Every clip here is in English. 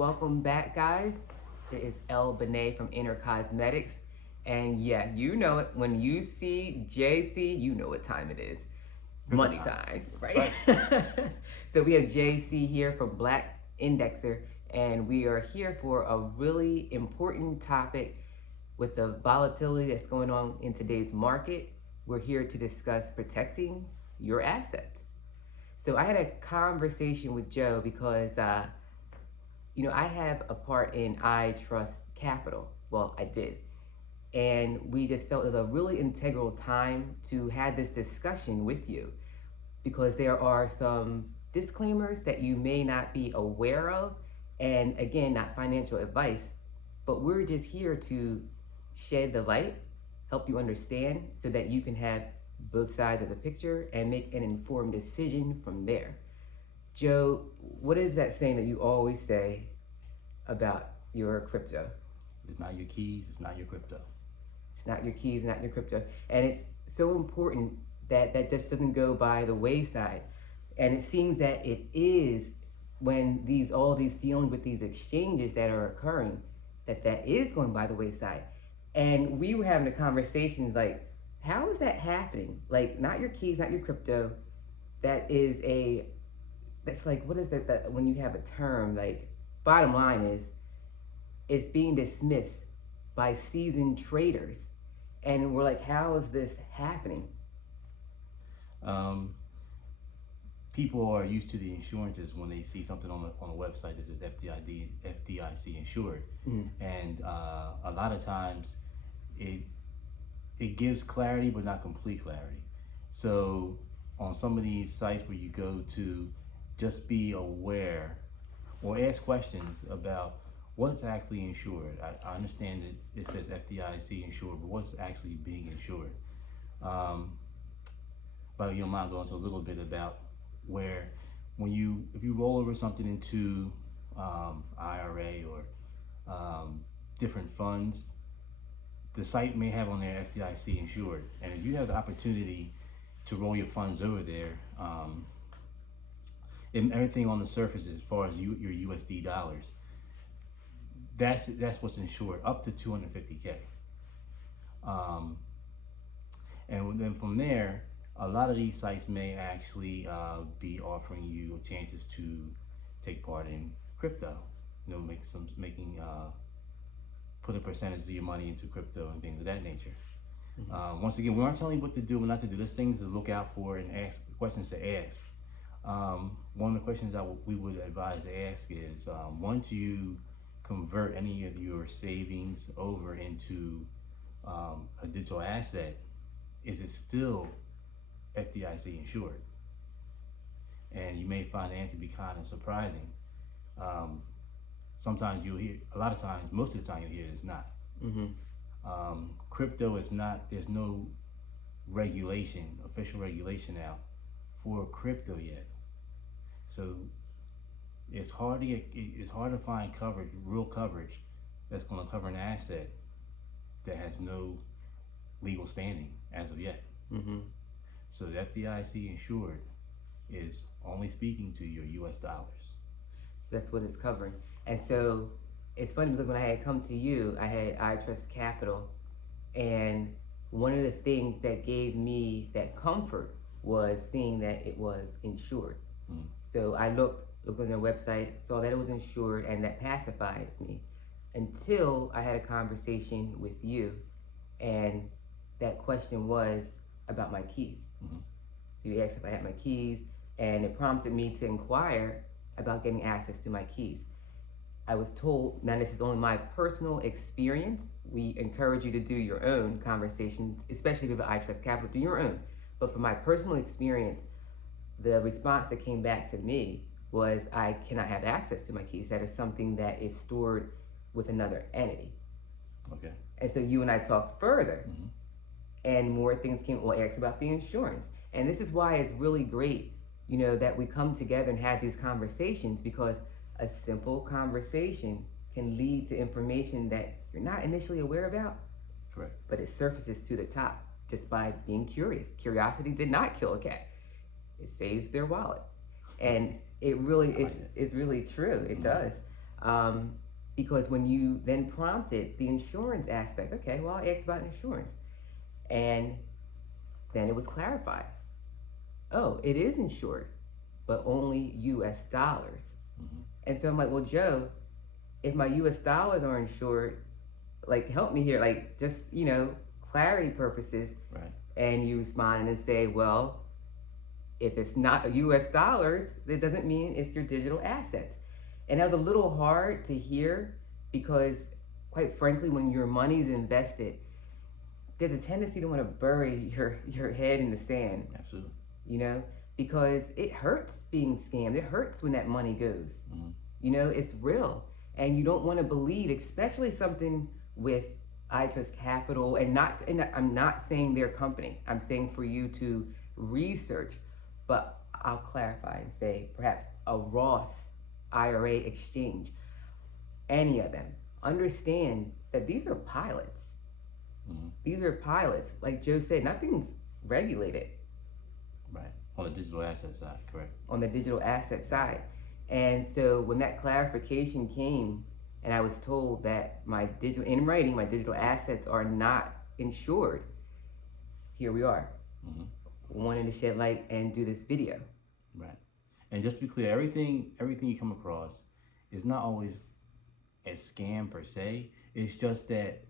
Welcome back, guys. It is El Benet from Inner Cosmetics. And yeah, you know it. When you see JC, you know what time it is. Crypto Money time. time, That's right? right. So we have JC here from Black Indexer, and we are here for a really important topic with the volatility that's going on in today's market. We're here to discuss protecting your assets. So I had a conversation with Joe because I have a part in I Trust Capital. Well, I did. And we just felt it was a really integral time to have this discussion with you because there are some disclaimers that you may not be aware of. And again, not financial advice, but we're just here to shed the light, help you understand so that you can have both sides of the picture and make an informed decision from there. Joe, what is that saying that you always say about your crypto? It's not your keys, it's not your crypto. It's not your keys, not your crypto. And it's so important that that just doesn't go by the wayside. And it seems that it is when these all these dealing with these exchanges that are occurring, that that is going by the wayside. And we were having a conversation like, how is that happening? Like, not your keys, not your crypto. That is a that's like what is that that when you have a term like bottom line is it's being dismissed by seasoned traders. And we're like, how is this happening? Um, People are used to the insurances when they see something on a website that says FDIC insured, Mm. and a lot of times it it gives clarity but not complete clarity. So on some of these sites where you go to, just be aware or ask questions about what's actually insured. I understand that it says FDIC insured, but what's actually being insured? Um, but you don't mind going into a little bit about where when if you roll over something into IRA or different funds, the site may have on there FDIC insured, and if you have the opportunity to roll your funds over there, and everything on the surface as far as your USD dollars, that's what's insured up to 250K. Um, and then from there, a lot of these sites may actually be offering you chances to take part in crypto. Making put a percentage of your money into crypto and things of that nature. Once again, we aren't telling you what to do and not to do. There's things to look out for and ask questions to ask. One of the questions that we would advise to ask is once you convert any of your savings over into a digital asset, is it still FDIC insured? And you may find the answer to be kind of surprising. Um, Sometimes you'll hear, a lot of times, most of the time you'll hear it's not. Mm-hmm. Crypto is not, there's no regulation, official regulation out for crypto yet. So it's hard to find coverage, real coverage that's going to cover an asset that has no legal standing as of yet. Mm-hmm. So the FDIC insured is only speaking to your US dollars. That's what it's covering. And so it's funny because when I had come to you, I had I Trust Capital, and one of the things that gave me that comfort was seeing that it was insured. Mm. So I looked on their website, saw that it was insured, and that pacified me until I had a conversation with you, and that question was about my keys. Mm-hmm. So you asked if I had my keys, and it prompted me to inquire about getting access to my keys. I was told, now this is only my personal experience. We encourage you to do your own conversations, especially with I Trust Capital, do your own. But from my personal experience, the response that came back to me was I cannot have access to my keys. That is something that is stored with another entity. Okay. And so you and I talked further, Mm-hmm. and more things came. Well, asked about the insurance, and this is why it's really great, that we come together and have these conversations because a simple conversation can lead to information that you're not initially aware about, Correct. but it surfaces to the top just by being curious. Curiosity did not kill a cat; it saves their wallet, and it really I like is. that. It's really true. It Mhm. does. Um, because when you then prompted the insurance aspect, okay, well, I asked about insurance. And then it was clarified. Oh, it is insured, but only US dollars. Mm-hmm. And so I'm like, well, Joe, if my US dollars are insured, like, help me here, like, just, clarity purposes. Right. And you respond and say, well, if it's not US dollars, it doesn't mean it's your digital assets. And that was a little hard to hear because, quite frankly, when your money's invested, there's a tendency to want to bury your head in the sand, Absolutely. you know, because it hurts being scammed. It hurts when that money goes. Mm-hmm. It's real. And you don't want to believe, especially something with I Trust Capital, and I'm not saying their company. I'm saying for you to research, but I'll clarify and say perhaps a Roth IRA exchange, any of them. Understand that these are pilots. Mm-hmm. These are pilots. Like Joe said, nothing's regulated Right. On the digital asset side, correct. on the digital asset side. And so when that clarification came, and I was told that in writing, my digital assets are not insured, here we are, Mm-hmm. wanting to shed light and do this video. Right. And just to be clear, everything you come across is not always a scam per se. It's just that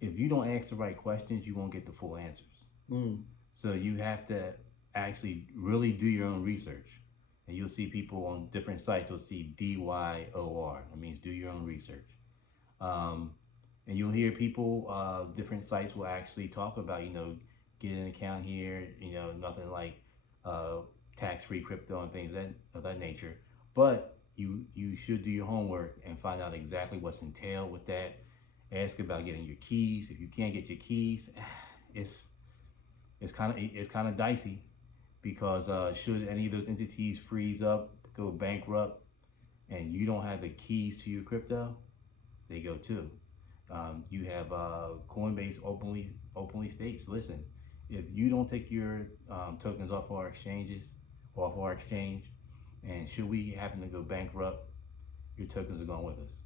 if you don't ask the right questions, you won't get the full answers. Mm. So you have to actually really do your own research. And you'll see people on different sites, you'll see DYOR. That means do your own research. Um, and you'll hear people, different sites will actually talk about, get an account here, nothing like uh, tax-free crypto and things of that nature. But you should do your homework and find out exactly what's entailed with that. Ask about getting your keys. If you can't get your keys, it's it's kind of dicey because should any of those entities freeze up, go bankrupt, and you don't have the keys to your crypto, they go too. You have Coinbase openly states, listen, if you don't take your tokens off our exchanges, off our exchange, and should we happen to go bankrupt, your tokens are going with us.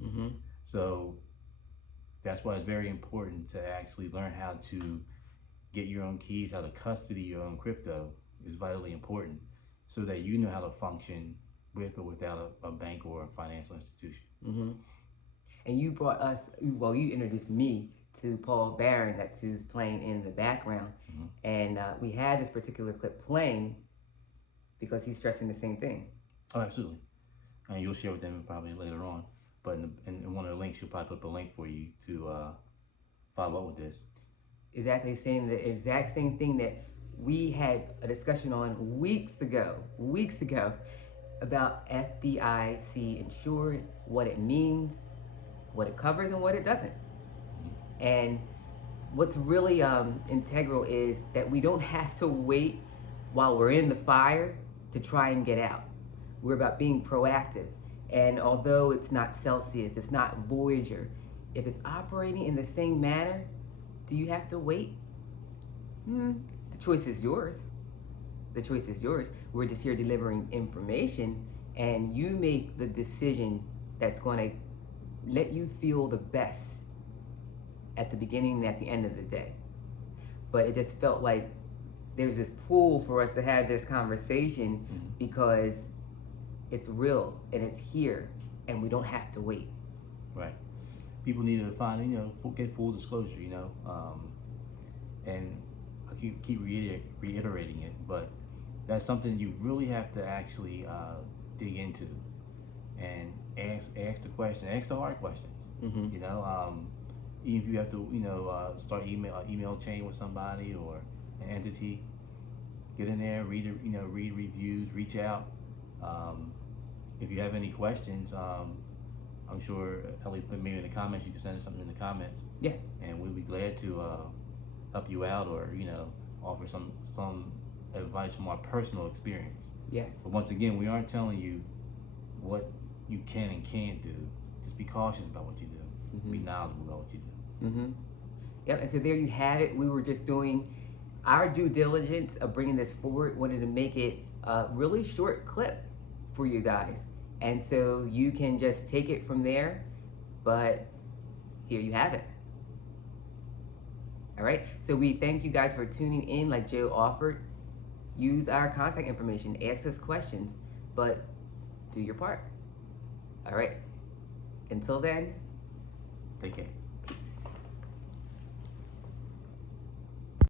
Mm-hmm. So that's why it's very important to actually learn how to get your own keys, how to custody your own crypto is vitally important so that you know how to function with or without a bank or a financial institution. Mm-hmm. And you introduced me to Paul Barron, that's who's playing in the background. Mm-hmm. And we had this particular clip playing because he's stressing the same thing. Oh, absolutely. And you'll share with them probably later on. But in one of the links, you'll probably put up a link for you to follow up with this. Exactly, saying the exact same thing that we had a discussion on weeks ago, about FDIC insured, what it means, what it covers, and what it doesn't. Mm-hmm. And what's really integral is that we don't have to wait while we're in the fire to try and get out. We're about being proactive. And although it's not Celsius, it's not Voyager, if it's operating in the same manner, do you have to wait? The choice is yours. The choice is yours. We're just here delivering information, and you make the decision that's going to let you feel the best at the beginning and at the end of the day. But it just felt like there's this pull for us to have this conversation Mm-hmm. because it's real and it's here, and we don't have to wait. Right. People need to find, get full disclosure, and I keep reiterating it, but that's something you really have to actually dig into and ask the question, ask the hard questions. Mm-hmm. Even if you have to, start email chain with somebody or an entity, get in there, read reviews, reach out. If you have any questions, I'm sure Ellie put maybe in the comments. You can send us something in the comments. Yeah. And we'll be glad to help you out or offer some advice from our personal experience. Yes. But once again, we aren't telling you what you can and can't do. Just be cautious about what you do. Mm-hmm. Be knowledgeable about what you do. Mm-hmm. Yep. And so there you have it. We were just doing our due diligence of bringing this forward. Wanted to make it a really short clip for you guys. And so you can just take it from there, but here you have it. All right, so we thank you guys for tuning in. Like Joe offered, use our contact information, ask us questions, but do your part. All right, until then, Take care.